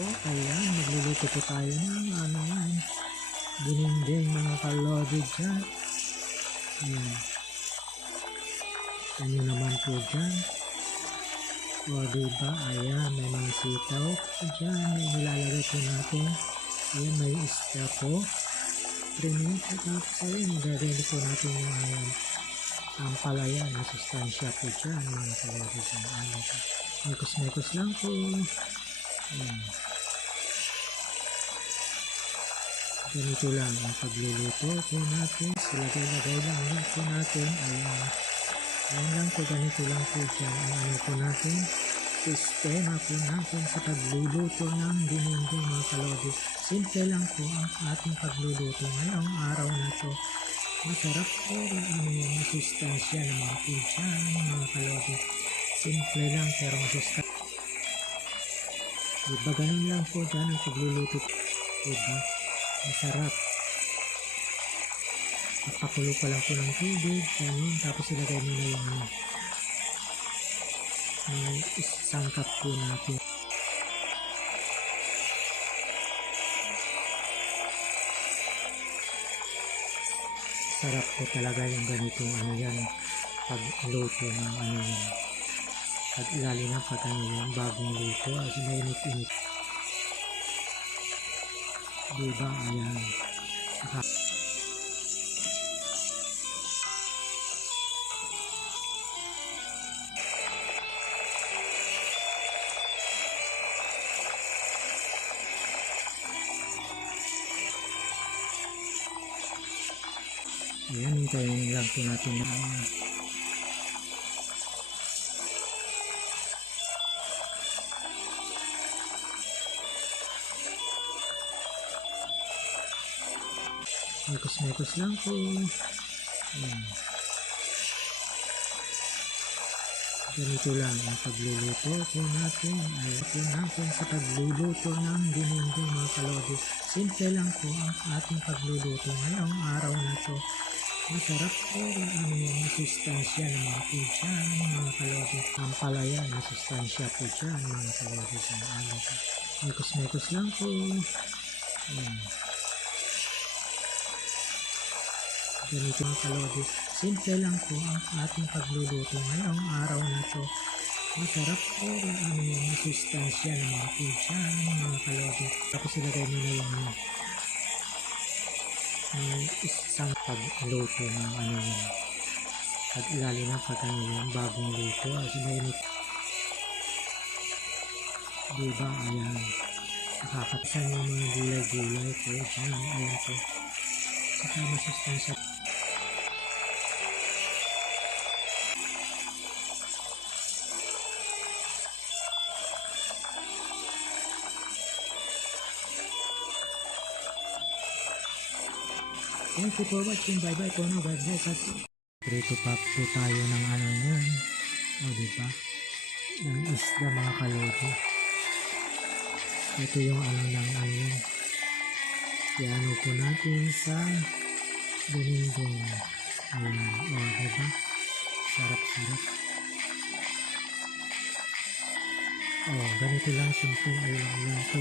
So, ayan, magluluto po tayo ng dinding mga kalodi dyan. Ayan. Ano naman po dyan. O, diba? Ayan, may mga sitaw po dyan. May nilalagay po natin. Ayan, may isda po. Prinito. Tapos, ayan, gagawin po natin yung ang palaya na sustansya po dyan. Mga kalodi dyan. Ayan. Mekos-mekos lang po. Ayan. Ganito lang ang pagluluto po natin. Silagay-lagay lang po natin. Ayan. Ayan lang po, ganito lang po dyan. Ang po natin, sistema po natin sa pagluluto ng dinding mga kalodi. Simple lang po ang ating pagluluto ngayong araw na to. Masarap po yung masustansya naman po dyan mga kalodi. Simple lang pero masustansya. Diba ganun lang po dyan ang pagluluto. Diba? Masarap. Papakulo pa lang po ng tubig. Ganun. Tapos ilagay mo na yung isang cup po natin. Sarap po talaga yung ganitong yan. Pagluto ng yan. At lalo na pag yung bagong luto. As mainit-init. Diba? Ayan. Ayan, hintayin lang po natin na mekos-mekos lang po. Ayan. Ganito lang ang pagluluto po natin. Ay po natin sa pagluluto ng dinding mga kalodi. Simple lang po ang ating pagluluto ngayong araw na to. Masarap po yung masustansya ng mga po dyan mga kalodi. Ang palaya na sustansya po dyan mga kalodi. Mekos-mekos lang po. Ayan. Ganito mga kalodi. Simple lang po ang ating pagluluto ngayong araw na to. Masarap po yung masustansya ng mga po dyan mga kalodi. Tapos ilagay mo na yung isang pagluto ng yun. At lalo na pag yung bagong luto. As mainit. Diba? Ayan. Nakakatasan yung mga gulay-gulay po dyan. Ayan po. Saka masustansya. Thank you for watching. Bye bye po. No, God bless us. Prito pa po tayo ng yan. O diba? Ng isda mga kalodi. Ito yung ng yan. Iano po natin sa dinding. Ayan. O diba? Sarap-sarap. O ganito lang simple. Ayan lang po.